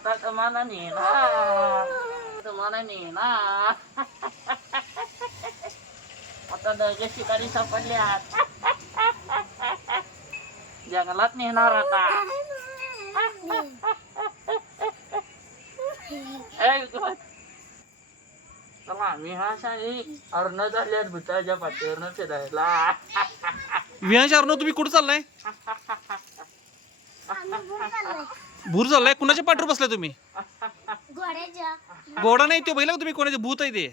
आता तुम्हाला नेणार, तुम्हाला नेणार. आता दोघे शिकारी सापडल्यात, जंगलात नेणार आता. चला विहास आणि अर्ण झाल्यात भुताच्या पाठीवरनं फिरायला. विहांश अर्णव तुम्ही कुठं चाललाय? भूर चाललाय? कुणाच्या पाठीवर बसलाय तुम्ही? घोडा नाही तो, बैल तुम्ही कोणाचे भूत आहे ते.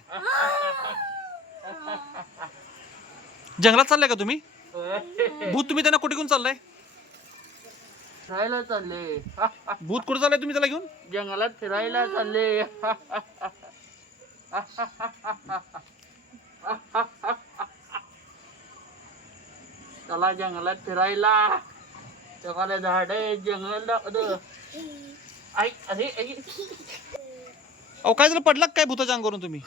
जंगलात चाललाय का तुम्ही? भूत तुम्ही त्यांना कुठे घेऊन चाललाय? फिरायला चालले. भूत कुठे चाललाय तुम्ही त्याला घेऊन? जंगलात फिरायला चालले. चला जंगलात फिरायला. सगळे झाड जंगल दाखवतं. ऐक अरे ऐक. अहो काय झालं, पडला काय भूताच्या अंगावरून तुम्ही?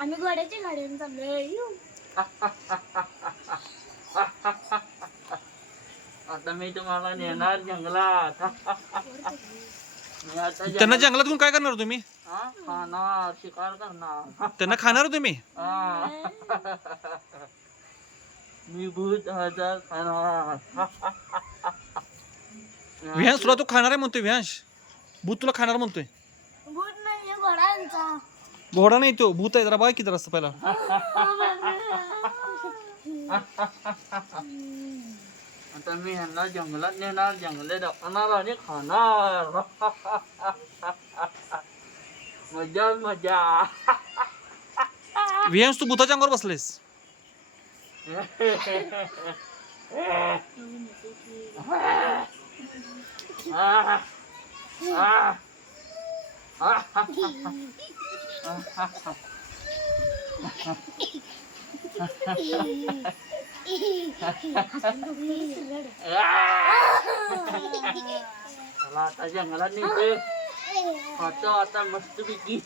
आम्ही घोड्याच्या गाड्याने चाललोय. आता मी तुम्हाला नेणार जंगलात. त्यांना जंगलात घेऊन काय करणार तुम्ही? खाणार, शिकार करणार. त्यांना खाणार तुम्ही? मी भूत हजार खाणार. विहांश तुला तो खाणार आहे म्हणतोय. विहांश भूत तुला खाणार म्हणतोय. भूत नाही घोड्यांचा. घोडा नाही तो, भूत आहे. जरा बघा किती रस्ता पहिला. आता मी ह्यांना जंगलात नेणार, जंगले दाखवणार आणि खाणार. मजा मजा. विहांश तू भूताच्या अंगावर बसलेस. चला आता जंगलात नेते. खातो आता मस्त पैकी.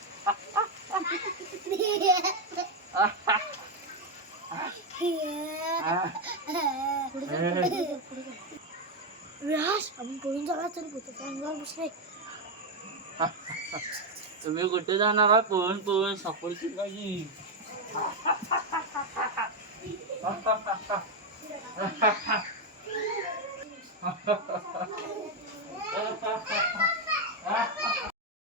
विहास आम्ही पळून झाला तरी भूताच्या अंगावर बसले. तुम्ही कुठे जाणार आहात? पळून पळून सापडतील नाही.